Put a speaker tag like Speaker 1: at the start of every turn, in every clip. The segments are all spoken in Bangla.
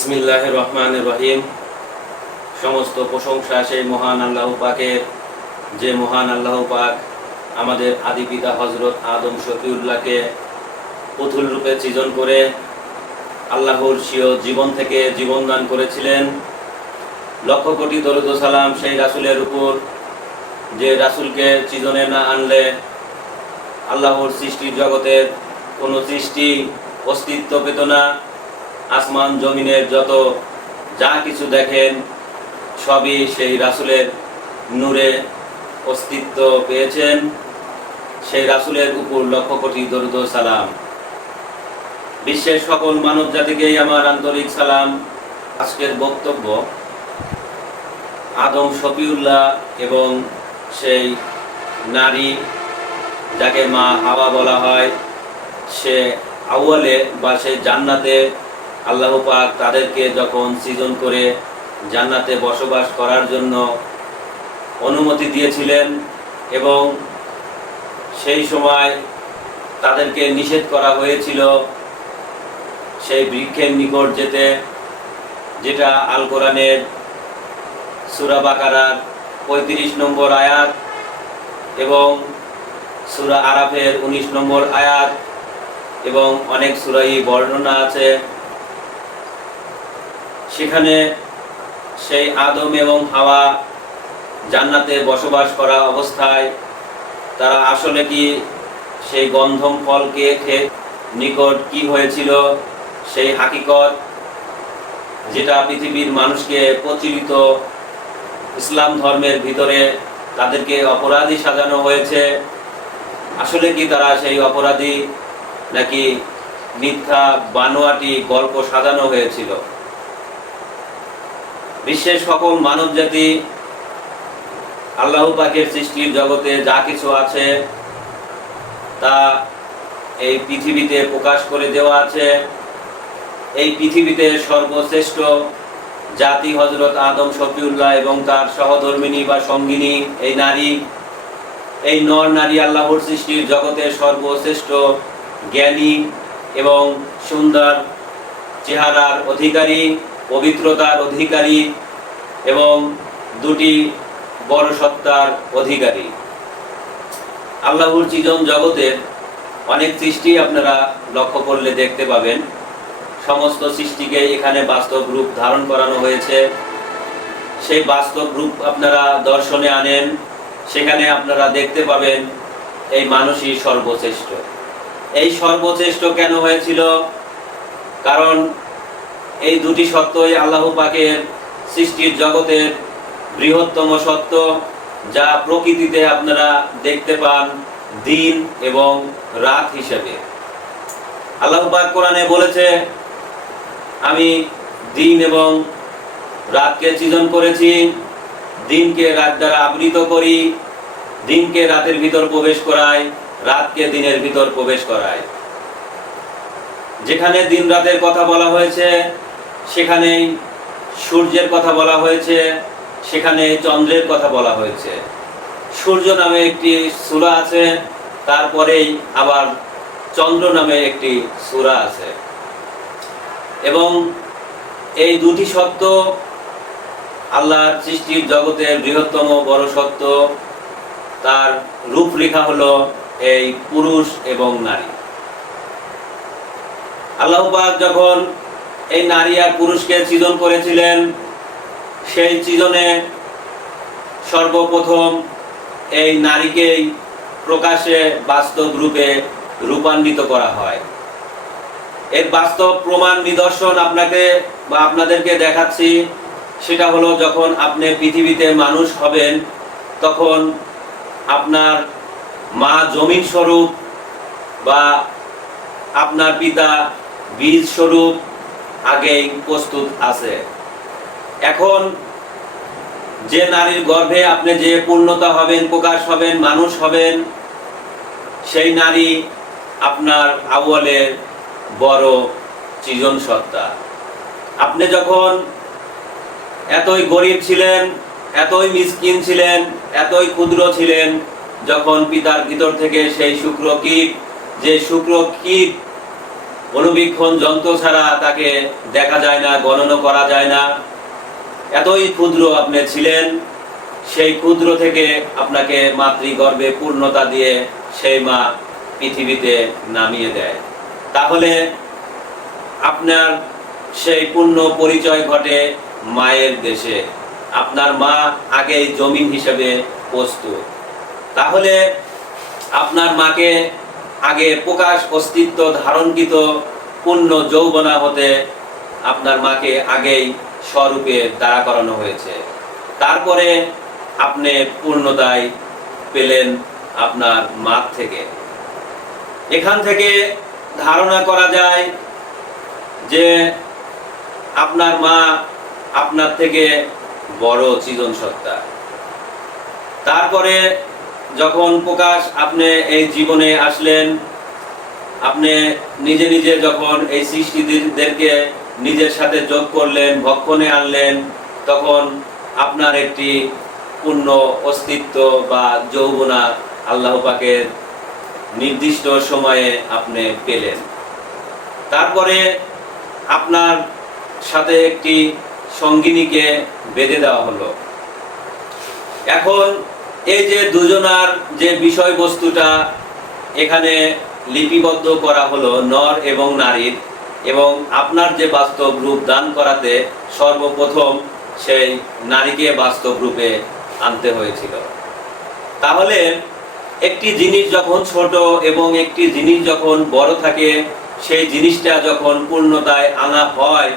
Speaker 1: বিসমিল্লাহ রহমান রহিম সমস্ত প্রশংসা সেই মহান আল্লাহ পাকের, যে মহান আল্লাহ পাক আমাদের আদি পিতা হজরত আদম শফিউল্লাহকে পুতুল রূপে সৃজন করে আল্লাহর স্বীয় জীবন থেকে জীবন দান করেছিলেন। লক্ষ কোটি দরুদ সালাম সেই রাসুলের উপর, যে রাসুলকে সৃজনে না আনলে আল্লাহর সৃষ্টির জগতের কোনো সৃষ্টি অস্তিত্ব পেত না। আসমান জমিনের যত যা কিছু দেখেন, সবই সেই রাসুলের নূরে অস্তিত্ব পেয়েছেন। সেই রাসুলের উপর লক্ষ কোটি দরুদ সালাম। বিশ্বের সকল মানব জাতিকেই আমার আন্তরিক সালাম। আজকের বক্তব্য আদম শফিউল্লাহ এবং সেই নারী যাকে মা হাওয়া বলা হয়, সে আউয়ালে বা সেই জান্নাতে আল্লাহ পাক তাদেরকে যখন সৃজন করে জান্নাতে বসবাস করার জন্য অনুমতি দিয়েছিলেন এবং সেই সময় তাদেরকে নিষেধ করা হয়েছিল সেই বৃক্ষের নিকট যেতে, যেটা আল কোরআনের সুরা বাকারার পঁয়ত্রিশ নম্বর আয়াত এবং সুরা আরাফের উনিশ নম্বর আয়াত এবং অনেক সুরাই বর্ণনা আছে। সেখানে সেই আদম এবং হাওয়া জান্নাতে বসবাস করা অবস্থায় তারা আসলে কি সেই গন্ধম ফলকে নিকট কি হয়েছিল? সেই হাকিকত যেটা পৃথিবীর মানুষকে প্রচলিত ইসলাম ধর্মের ভিতরে তাদেরকে অপরাধী সাজানো হয়েছে। আসলে কি তারা সেই অপরাধী নাকি মিথ্যা বানোয়াটি গল্প সাজানো হয়েছিল? বিশ্বের সকল মানব জাতি আল্লাহ পাকের সৃষ্টির জগতে যা কিছু আছে তা এই পৃথিবীতে প্রকাশ করে দেওয়া আছে। এই পৃথিবীতে সর্বশ্রেষ্ঠ জাতি হজরত আদম, শফিউল্লাহ এবং তার সহধর্মিনী বা সঙ্গিনী, এই নারী, এই নর নারী আল্লাহর সৃষ্টির জগতে সর্বশ্রেষ্ঠ জ্ঞানী এবং সুন্দর চেহারার অধিকারী। পবিত্রতার অধিকারী এবং দুটি বড় সত্তার অধিকারী। আল্লাহর চিজন জগতের অনেক সৃষ্টি আপনারা লক্ষ্য করলে দেখতে পাবেন। সমস্ত সৃষ্টিকে এখানে বাস্তব রূপ ধারণ করানো হয়েছে। সেই বাস্তব রূপ আপনারা দর্শনে আনেন, সেখানে আপনারা দেখতে পাবেন এই মানুষই সর্বশ্রেষ্ঠ। এই সর্বশ্রেষ্ঠ কেন হয়েছিল? কারণ এই দুটি সত্যই আল্লাহ পাকের সৃষ্টির জগতের বৃহত্তম সত্য, যা প্রকৃতিতে আপনারা দেখতে পান দিন এবং রাত হিসেবে। আল্লাহ পাক কোরআনে বলেছে, আমি দিন এবং রাতকে সৃজন করেছি, দিনকে রাত দ্বারা আবৃত করি, দিনকে রাতের ভিতর প্রবেশ করাই, রাতকে দিনের ভিতর প্রবেশ করায় যেখানে দিন রাতের কথা বলা হয়েছে সেখানেই সূর্যের কথা বলা হয়েছে সেখানে চন্দ্রের কথা বলা হয়েছে। সূর্য নামে একটি সূরা আছে, তারপরেই আবার চন্দ্র নামে একটি সূরা আছে। এবং এই দুটি সত্য আল্লাহর সৃষ্টির জগতের বৃহত্তম বড় সত্য, তার রূপরেখা হলো এই পুরুষ এবং নারী। আল্লাহ পাক যখন এই নারী আর পুরুষকে সৃজন করেছিলেন। সেই সৃজনে সর্বপ্রথম এই নারীকেই প্রকাশে বাস্তব রূপে রূপান্বিত করা হয়। এর বাস্তব প্রমাণ নিদর্শন আপনাকে বা আপনাদেরকে দেখাচ্ছি। সেটা হলো যখন আপনি পৃথিবীতে মানুষ হবেন, তখন আপনার মা জমিন স্বরূপ বা আপনার পিতা বীজ স্বরূপ আগেই প্রস্তুত আছে। এখন যে নারীর গর্ভে আপনি যে পূর্ণতা হবেন, প্রকাশ হবেন, মানুষ হবেন, সেই নারী আপনার আউয়ালের বড় সৃজন সত্তা আপনি যখন এতই গরিব ছিলেন, এতই মিসকিন ছিলেন, এতই ক্ষুদ্র ছিলেন, যখন পিতার ভিতর থেকে সেই শুক্র কীট, যে শুক্র কীট অনুবীক্ষণ যন্ত্র ছাড়া তাকে দেখা যায় না, গণনা করা যায় না। এতই ক্ষুদ্র আপনি ছিলেন, সেই ক্ষুদ্র থেকে আপনাকে মাতৃগর্ভে পূর্ণতা দিয়ে সেই মা পৃথিবীতে নামিয়ে দেয়। তাহলে আপনার সেই পূর্ণ পরিচয় ঘটে মায়ের দেশে। আপনার মা আগেই জমিন হিসেবে প্রস্তুত। তাহলে আপনার মাকে আগে প্রকাশ, অস্তিত্ব ধারণকৃত, পূর্ণ যৌবনা হতে আপনার মাকে আগেই স্বরূপে দাঁড়া করানো হয়েছে। তারপরে আপনি পূর্ণতায় পেলেন আপনার মা থেকে। এখান থেকে ধারণা করা যায় যে আপনার মা আপনার থেকে বড় সৃজন সত্তা তারপরে যখন প্রকাশ আপনি এই জীবনে আসলেন, আপনি নিজে নিজে যখন এই সৃষ্টিদেরকে নিজের সাথে যোগ করলেন, ভক্ষণে আনলেন, তখন আপনার একটি পূর্ণ অস্তিত্ব বা যৌবনা আল্লাহ পাকের নির্দিষ্ট সময়ে আপনি পেলেন। তারপরে আপনার সাথে একটি সঙ্গিনীকে বেঁধে দেওয়া হলো। এখন এই যে দুজনার যে বিষয়বস্তুটা এখানে লিপিবদ্ধ করা হলো নর এবং নারীর, এবং আপনার যে বাস্তব রূপ দান করাতে সর্বপ্রথম সেই নারীকে বাস্তব রূপে আনতে হয়েছিল। তাহলে একটি জিনিস যখন ছোট এবং একটি জিনিস যখন বড় থাকে, সেই জিনিসটা যখন পূর্ণতায় আনা হয়,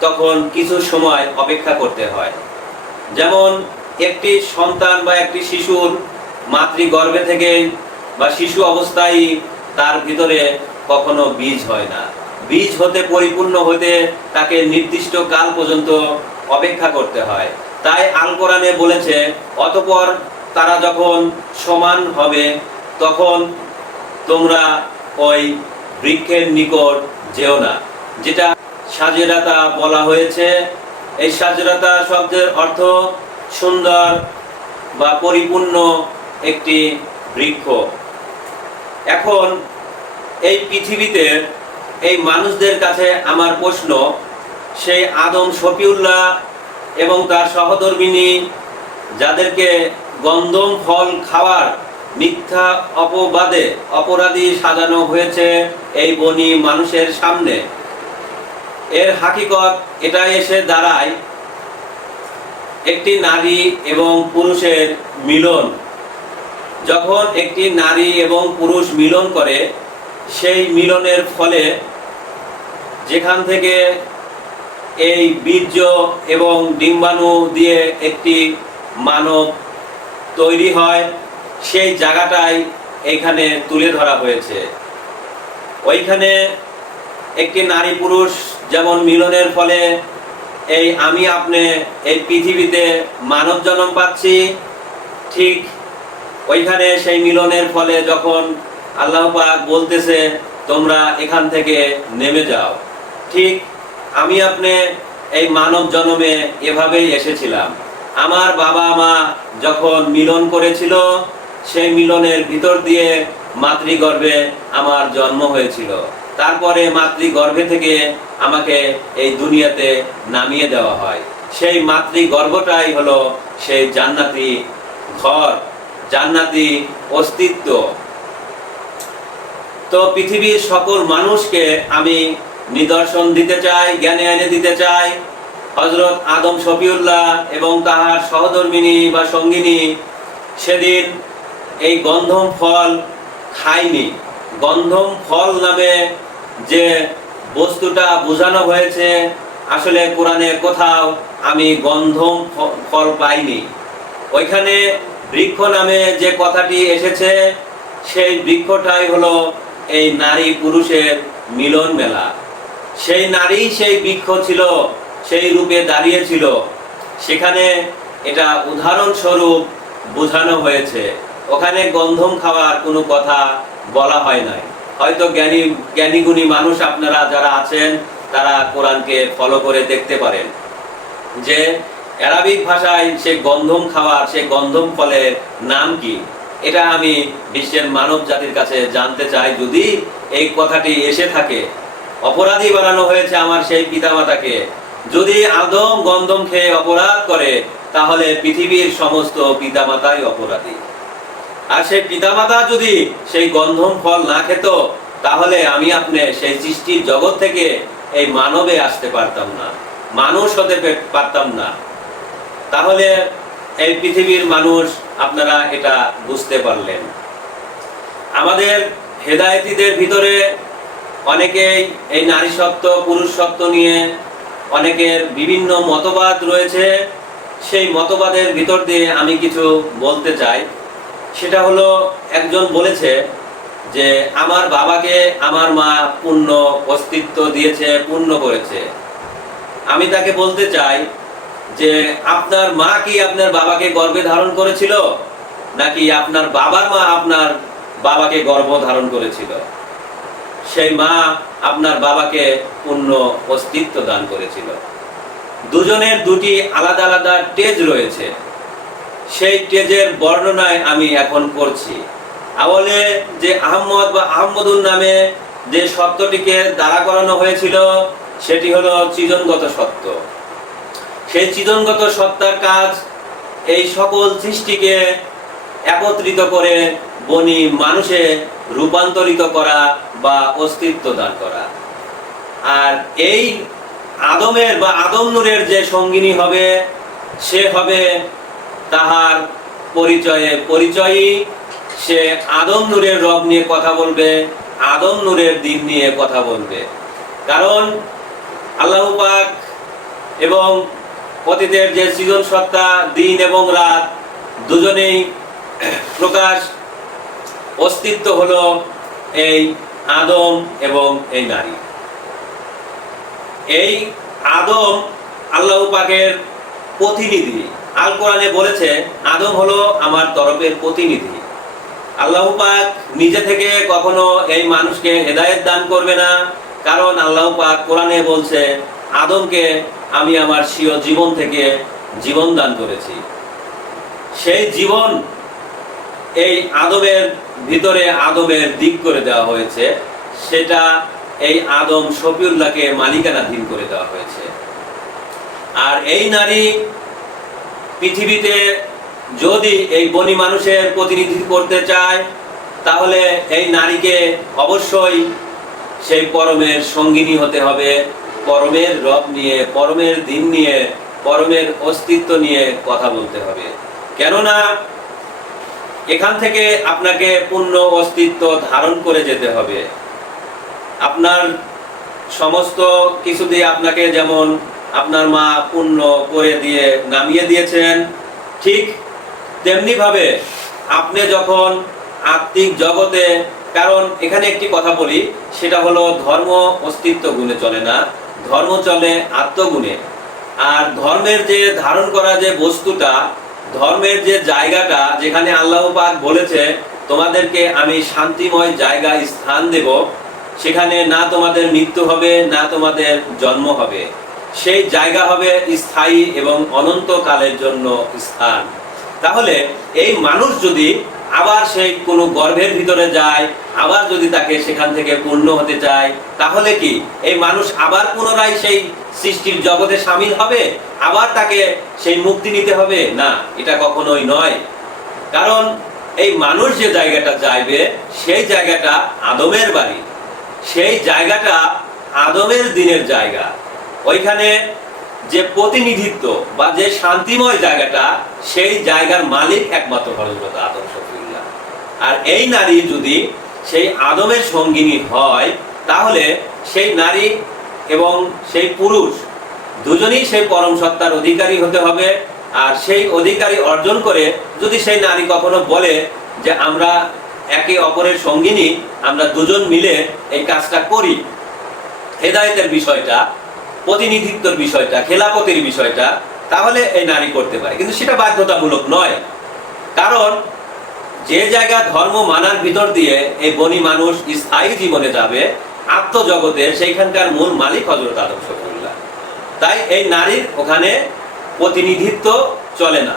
Speaker 1: তখন কিছু সময় অপেক্ষা করতে হয়। যেমন একটি সন্তান বা একটি শিশুর মাতৃগর্ভে থেকে বা শিশু অবস্থায় তার ভিতরে কখনো বীজ হয় না। বীজ হতে পরিপূর্ণ হতে তাকে নির্দিষ্ট কাল পর্যন্ত অপেক্ষা করতে হয়। তাই আল কোরআনে বলেছে, অতপর তারা যখন সমান হবে, তখন তোমরা ওই বৃক্ষের নিকট যেও না। যেটা সাজেরাতা বলা হয়েছে, এই সাজেরাতা শব্দের অর্থ সুন্দর বা পরিপূর্ণ একটি বৃক্ষ। এখন এই পৃথিবীতে এই মানুষদের কাছে আমার প্রশ্ন, সেই আদম শফিউল্লাহ এবং তার সহধর্মিনী যাদেরকে গন্ধম ফল খাওয়ার মিথ্যা অপবাদে অপরাধী সাজানো হয়েছে এই বনি মানুষের সামনে, এর হাকিকত এটা এসে দাঁড়ায় একটি নারী এবং পুরুষের মিলন। যখন একটি নারী এবং পুরুষ মিলন করে, সেই মিলনের ফলে যেখান থেকে এই বীর্য এবং ডিম্বাণু দিয়ে একটি মানব তৈরি হয়, সেই জায়গাটাই এইখানে তুলে ধরা হয়েছে। ওইখানে একটি নারী পুরুষ যেমন মিলনের ফলে এই আমি আপনি এই পৃথিবীতে মানব জন্ম পাচ্ছি, ঠিক ওইখানে সেই মিলনের ফলে যখন আল্লাহ পাক বলতেছে, তোমরা এখান থেকে নেমে যাও। ঠিক আমি আপনি এই মানব জন্মে এভাবেই এসেছিলাম। আমার বাবা মা যখন মিলন করেছিল, সেই মিলনের ভিতর দিয়ে মাতৃগর্ভে আমার জন্ম হয়েছিল। তারপরে মাতৃগর্ভে থেকে আমাকে এই দুনিয়াতে নামিয়ে দেওয়া হয়। সেই মাতৃগর্ভটাই হলো সেই জান্নাতি ঘর, জান্নাতি অস্তিত্ব। তো পৃথিবীর সকল মানুষকে আমি নিদর্শন দিতে চাই, জ্ঞানে এনে দিতে চাই। হজরত আদম শফিউল্লাহ এবং তাহার সহধর্মিনী বা সঙ্গিনী সেদিন এই গন্ধম ফল খায়নি। গন্ধম ফল নামে যে বস্তুটা বোঝানো হয়েছে, আসলে কোরআনে কোথাও আমি গন্ধম ফল পাইনি। ওইখানে বৃক্ষ নামে যে কথাটি এসেছে, সেই বৃক্ষটাই হলো এই নারী পুরুষের মিলন মেলা। সেই নারী সেই বৃক্ষ ছিল, সেই রূপে দাঁড়িয়েছিল সেখানে এটা উদাহরণস্বরূপ বোঝানো হয়েছে। ওখানে গন্ধম খাওয়ার কোনো কথা বলা হয় নাই। হয়তো জ্ঞানী, জ্ঞানীগুণী মানুষ আপনারা যারা আছেন, তারা কোরআনকে ফলো করে দেখতে পারেন। যে অ্যারাবিক ভাষায় সে গন্ধম খাওয়ার সে গন্ধম ফলের নাম কি? এটা আমি বিশ্বের মানব জাতির কাছে জানতে চাই। যদি এই কথাটি এসে থাকে, অপরাধী বানানো হয়েছে আমার সেই পিতামাতাকে, যদি আদম গন্ধম খেয়ে অপরাধ করে, তাহলে পৃথিবীর সমস্ত পিতামাতাই অপরাধী। আর সেই পিতামাতা যদি সেই গন্ধম ফল না খেত, তাহলে আমি আপনি সেই সৃষ্টির জগৎ থেকে এই মানবে আসতে পারতাম না, মানুষ হতে পারতাম না। তাহলে এই পৃথিবীর মানুষ আপনারা এটা বুঝতে পারলেন। আমাদের হেদায়েতিদের ভিতরে অনেকেই এই নারী সত্য পুরুষ সত্য নিয়ে অনেকের বিভিন্ন মতবাদ রয়েছে। সেই মতবাদের ভিতর দিয়ে আমি কিছু বলতে চাই। সেটা হলো একজন বলেছে যে আমার বাবাকে আমার মা পূর্ণ অস্তিত্ব দিয়েছে পূর্ণ করেছে। আমি তাকে বলতে চাই যে আপনার মা কি আপনার বাবাকে গর্ভে ধারণ করেছিল? নাকি আপনার বাবার মা আপনার বাবাকে গর্ভ ধারণ করেছিল? সেই মা আপনার বাবাকে পূর্ণ অস্তিত্ব দান করেছিল। দুজনের দুটি আলাদা আলাদা টেজ রয়েছে। সেই টেজের বর্ণনায় আমি এখন করছি আওয়ালে যে আহম্মদ বা আহম্মদুল নামে যে সত্যটিকে দাঁড়া করানো হয়েছিল, সেটি হলো সৃজনগত সত্য সেই সৃজনগত সত্তার কাজ এই সকল সৃষ্টিকে একত্রিত করে বনি মানুষে রূপান্তরিত করা বা অস্তিত্ব দান করা। আর এই আদমের বা আদম নূরের যে সঙ্গিনী হবে, সে হবে তাহার পরিচয়ে পরিচয়ী সে আদম নূরের রব নিয়ে কথা বলবে, আদম নূরের দিন নিয়ে কথা বলবে। কারণ আল্লাহ পাক এবং অতীতের যে সৃজন সত্তা, দিন এবং রাত, দুজনেই প্রকাশ অস্তিত্ব হলো এই আদম এবং এই নারী। এই আদম আল্লাহ পাকের প্রতিনিধি। আল কোরআনে বলেছে, আদম হলো আমার তরফের প্রতিনিধি। আল্লাহ পাক নিজে থেকে কখনো এই মানুষকে হেদায়েত দান করবে না, কারণ আল্লাহ পাক কোরআনে বলছে, আদমকে আমি আমার স্বীয় জীবন থেকে জীবন দান করেছি। সেই জীবন এই আদমের ভিতরে আদমের দিক করে দেওয়া হয়েছে, সেটা এই আদম শফিউল্লাহকে মালিকানাধীন করে দেওয়া হয়েছে। আর এই নারী পৃথিবীতে যদি এই বনি মানুষের প্রতিনিধিত্ব করতে চায়, তাহলে এই নারীকে অবশ্যই সেই পরমের সঙ্গিনী হতে হবে, পরমের রব নিয়ে, পরমের দিন নিয়ে, পরমের অস্তিত্ব নিয়ে কথা বলতে হবে। কেননা, এখান থেকে আপনাকে পূর্ণ অস্তিত্ব ধারণ করে যেতে হবে। আপনার সমস্ত কিছু দিয়ে আপনাকে যেমন আপনার মা পূর্ণ করে দিয়ে, নামিয়ে দিয়েছেন। ঠিক তেমনি ভাবে আপনি যখন আত্মিক জগতে, কারণ এখানে একটি কথা বলি, সেটা হলো ধর্ম অস্তিত্ব গুণে চলে না। ধর্ম চলে আত্মগুণে। আর ধর্মের যে ধারণ করা যে বস্তুটা, ধর্মের যে জায়গাটা, যেখানে আল্লাহ পাক বলেছে, তোমাদেরকে আমি শান্তিময় জায়গায় স্থান দেব। সেখানে না তোমাদের মৃত্যু হবে, না তোমাদের জন্ম হবে। সেই জায়গা হবে স্থায়ী এবং অনন্তকালের জন্য স্থান। তাহলে এই মানুষ যদি আবার সেই কোনো গর্ভের ভিতরে যায়, আবার যদি তাকে সেখান থেকে পূর্ণ হতে চায়, তাহলে কি এই মানুষ আবার পুনরায় সেই সৃষ্টির জগতে সামিল হবে? আবার তাকে সেই মুক্তি নিতে হবে? না, এটা কখনোই নয়। কারণ এই মানুষ যে জায়গাটা যাইবে সেই জায়গাটা আদমের বাড়ি। সেই জায়গাটা আদমের দিনের জায়গা। ওইখানে যে প্রতিনিধিত্ব বা যে শান্তিময় জায়গাটা, সেই জায়গার মালিক একমাত্র হজরত আদম শফিউল্লাহ। আর এই নারী যদি সেই আদমের সঙ্গিনী হয়, তাহলে সেই নারী এবং সেই পুরুষ দুজনেই সেই পরম সত্তার অধিকারী হতে হবে। আর সেই অধিকারী অর্জন করে যদি সেই নারী কখনো বলে যে আমরা একে অপরের সঙ্গিনী, আমরা দুজন মিলে এই কাজটা করি, হেদায়েতের বিষয়টা প্রতিনিধিত্বর বিষয়টা, খেলাপতির বিষয়টা, তাহলে এই নারী করতে পারে। কিন্তু সেটা বাধ্যতামূলক নয়। কারণ যে জায়গা ধর্ম মানার ভিতর দিয়ে এই বনি মানুষ স্থায়ী জীবনে যাবে, আত্মজগতের সেইখানকার মূল মালিক হজরত আদম শফিউল্লাহ তাই এই নারীর ওখানে প্রতিনিধিত্ব চলে না।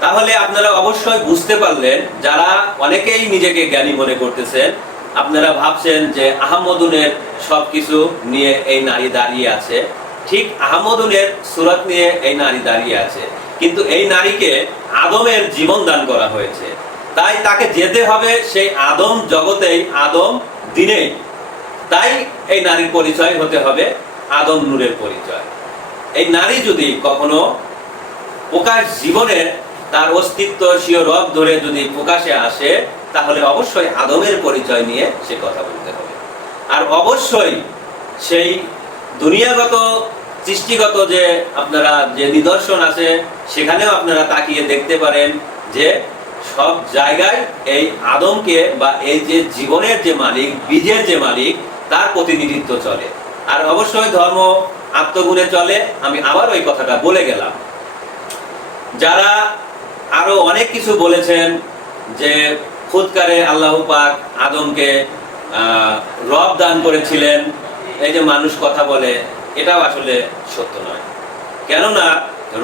Speaker 1: তাহলে আপনারা অবশ্যই বুঝতে পারলেন, যারা অনেকেই নিজেকে জ্ঞানী মনে করতেছেন আপনারা ভাবছেন যে আহমদুনের সব কিছু নিয়ে এই নারী দাঁড়িয়ে আছে। ঠিক আহমদুনের সুরত নিয়ে এই নারী দাঁড়িয়ে আছে। কিন্তু এই নারীকে আদমের জীবন দান করা হয়েছে। তাই তাকে যেতে হবে সেই আদম জগতেই, আদম দিনেই। তাই এই নারীর পরিচয় হতে হবে, আদম নূরের পরিচয়। এই নারী যদি কখনো প্রকাশ জীবনের তার অস্তিত্ব স্বীয় রব ধরে যদি প্রকাশে আসে তাহলে অবশ্যই আদমের পরিচয় নিয়ে সে কথা বলতে হবে। আর অবশ্যই সেই দুনিয়াগত, সৃষ্টিগত যে আপনারা যে নিদর্শন আছে, সেখানেও আপনারা তাকিয়ে দেখতে পারেন যে সব জায়গায় এই আদমকে বা এই যে জীবনের যে মালিক, বীজের যে মালিক, তার প্রতিনিধিত্ব চলে। আর অবশ্যই ধর্ম আত্মগুণে চলে, আমি আবার ওই কথাটা বলে গেলাম। যারা আরও অনেক কিছু বলেছেন যে খুদকারে আল্লাহ পাক আদমকে রব দান করেছিলেন। এই যে মানুষ কথা বলে, এটাও আসলে সত্য নয়। কেননা,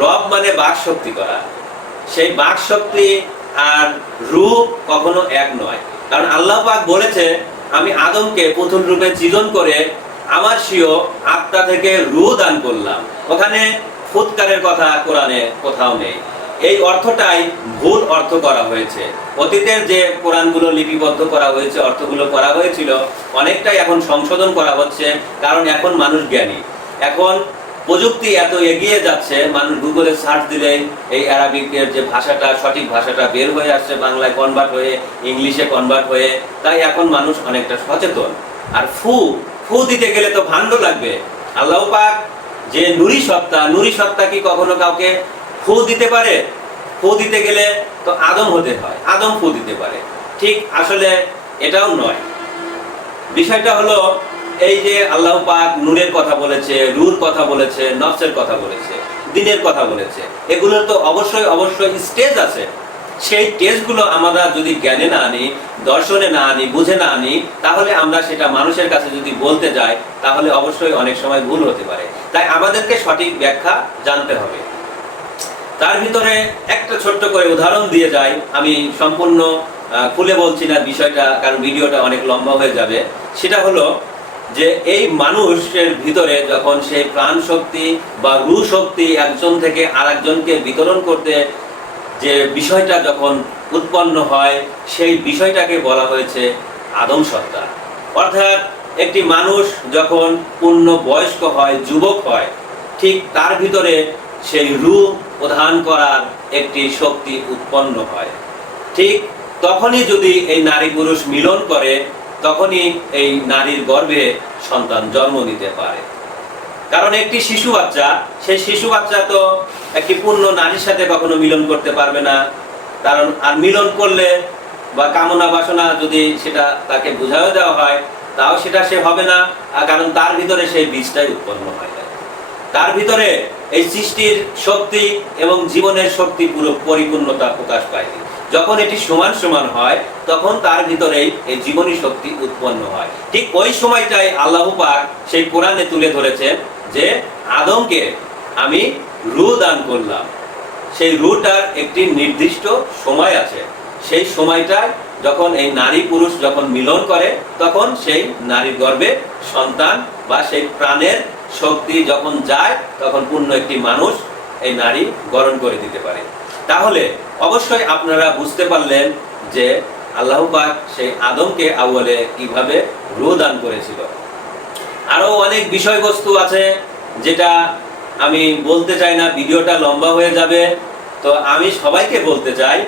Speaker 1: রব মানে বাক শক্তি করা। সেই বাক শক্তি আর রূপ কখনো এক নয়। কারণ আল্লাহ পাক বলেছে, আমি আদমকে প্রথম রূপে সৃজন করে আমার স্বীয় আত্মা থেকে রু দান করলাম। ওখানে ফুৎকারের কথা কোরআনে কোথাও নেই। এই অর্থটাই ভুল অর্থ করা হয়েছে। অতীতের যে কোরআনগুলো লিপিবদ্ধ করা হয়েছে, অর্থগুলো করা হয়েছিল, অনেকটাই এখন সংশোধন করা হচ্ছে, কারণ এখন মানুষ জ্ঞানী। এখন প্রযুক্তি এত এগিয়ে যাচ্ছে, মানুষ গুগলে সার্চ দিলেই এই অ্যারাবিকের যে ভাষাটা, সঠিক ভাষাটা বের হয়ে আসছে বাংলায় কনভার্ট হয়ে, ইংলিশে কনভার্ট হয়ে, তাই এখন মানুষ অনেকটা সচেতন। আর ফু ফু দিতে গেলে তো ভাণ্ড লাগবে। আল্লাহ পাক যে নুরি সত্তা নুরি সত্তা কি কখনো কাউকে ফু দিতে পারে, ফু দিতে গেলে তো আদম হতে হয়, আদম ফু দিতে পারে। ঠিক আসলে এটাও নয়। বিষয়টা হলো এই যে আল্লাহ পাক নূরের কথা বলেছে, রুর কথা বলেছে, নফসের কথা বলেছে, দিনের কথা বলেছে, এগুলোর তো অবশ্যই অবশ্যই স্টেজ আছে। সেই টেস্টগুলো আমরা যদি জ্ঞানে না আনি, দর্শনে না আনি, বুঝে না আনি, তাহলে আমরা সেটা মানুষের কাছে যদি বলতে যাই, তাহলে অবশ্যই অনেক সময় ভুল হতে পারে। তাই আমাদেরকে সঠিক ব্যাখ্যা জানতে হবে। তার ভিতরে একটা ছোট্ট করে উদাহরণ দিয়ে যাই। আমি সম্পূর্ণ খুলে বলছি না বিষয়টা, কারণ ভিডিওটা অনেক লম্বা হয়ে যাবে। সেটা হলো যে এই মানুষের ভিতরে যখন সেই প্রাণ শক্তি বা রু শক্তি একজন থেকে আর একজনকে বিতরণ করতে যে বিষয়টা যখন উৎপন্ন হয়, সেই বিষয়টাকে বলা হয়েছে আদম সত্তা। অর্থাৎ একটি মানুষ যখন পূর্ণ বয়স্ক হয়, যুবক হয়, ঠিক তার ভিতরে সেই রূপ প্রধান করার একটি শক্তি উৎপন্ন হয়। ঠিক তখনই যদি এই নারী পুরুষ মিলন করে, তখনই এই নারীর গর্ভে সন্তান জন্ম নিতে পারে। কারণ একটি শিশু বাচ্চা, সেই শিশু বাচ্চা তো একটি পূর্ণ নারীর সাথে কখনো মিলন করতে পারবে না। কারণ আর মিলন করলে বা কামনা বাসনা যদি সেটা তাকে বুঝাও দেওয়া হয়, তাও সেটা সে হবে না। কারণ তার ভিতরে সেই বীজটাই উৎপন্ন হয়। তার ভিতরে এই সৃষ্টির শক্তি এবং জীবনের শক্তি পুরো পরিপূর্ণতা প্রকাশ পায়। যখন এটি সমান সমান হয়, তখন তার ভিতরেই এই জীবনী শক্তি উৎপন্ন হয়। ঠিক ওই সময়টাই আল্লাহ পাক সেই কোরআনে তুলে ধরেছেন যে, আদমকে আমি রু দান করলাম। সেই রুটার একটি নির্দিষ্ট সময় আছে। সেই সময়টায় যখন এই নারী পুরুষ যখন মিলন করে, তখন সেই নারীর গর্ভে সন্তান বা সেই প্রাণের শক্তি যখন যায়, তখন পূর্ণ একটি মানুষ এই নারী গরণ করে দিতে পারে। তাহলে অবশ্যই আপনারা বুঝতে পারলেন যে আল্লাহ পাক সেই আদমকে আউয়ালে কীভাবে রু দান করেছিল। আরও অনেক বিষয়বস্তু আছে যেটা আমি বলতে চাই না, ভিডিওটা লম্বা হয়ে যাবে। তো আমি সবাইকে বলতে চাই,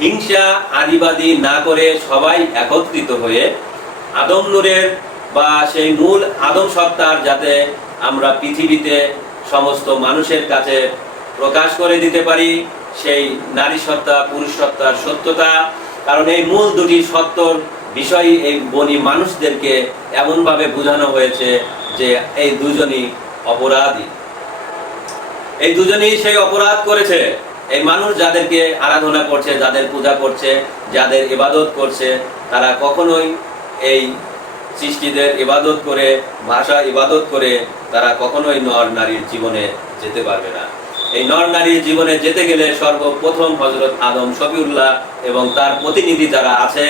Speaker 1: হিংসা আদিবাদী না করে সবাই একত্রিত হয়ে আদম নূরের বা সেই মূল আদম সত্তার যাতে আমরা পৃথিবীতে সমস্ত মানুষের কাছে প্রকাশ করে দিতে পারি সেই নারী সত্তা, পুরুষ সত্তার সত্যতা। কারণ এই মূল দুটি সত্যর বিষয় এই বনি মানুষদেরকে এমনভাবে বোঝানো হয়েছে যে এই দুজনই অপরাধী। এই দুজনেই সেই অপরাধ করেছে। এই মানুষ যাদেরকে আরাধনা করছে, যাদের পূজা করছে, যাদের ইবাদত করছে, তারা কখনোই এই সৃষ্টিদের ইবাদত করে, ভাষা ইবাদত করে তারা কখনোই নর নারীর জীবনে যেতে পারবে না। এই নর নারীর জীবনে যেতে গেলে সর্বপ্রথম হজরত আদম শফিউল্লাহ এবং তার প্রতিনিধি যারা আছে,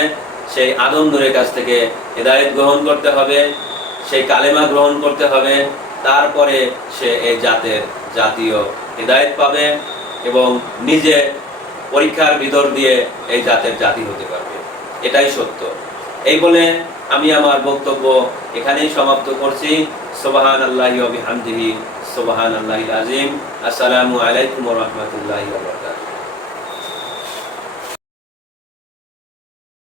Speaker 1: সেই আদম নূরের কাছ থেকে হেদায়ত গ্রহণ করতে হবে, সেই কালেমা গ্রহণ করতে হবে, তারপরে সে এই জাতের জাতীয় হেদায়েত পাবে এবং নিজে পরীক্ষার ভিতর দিয়ে এই জাতের জাতি হতে পারবে। এটাই সত্য। এই বলে আমি আমার বক্তব্য এখানেই সমাপ্ত করছি। সোবাহান আল্লাহ হামদিহি সোবাহান আল্লাহ আজিম আসসালামু আলাইকুম রহমতুল্লাহ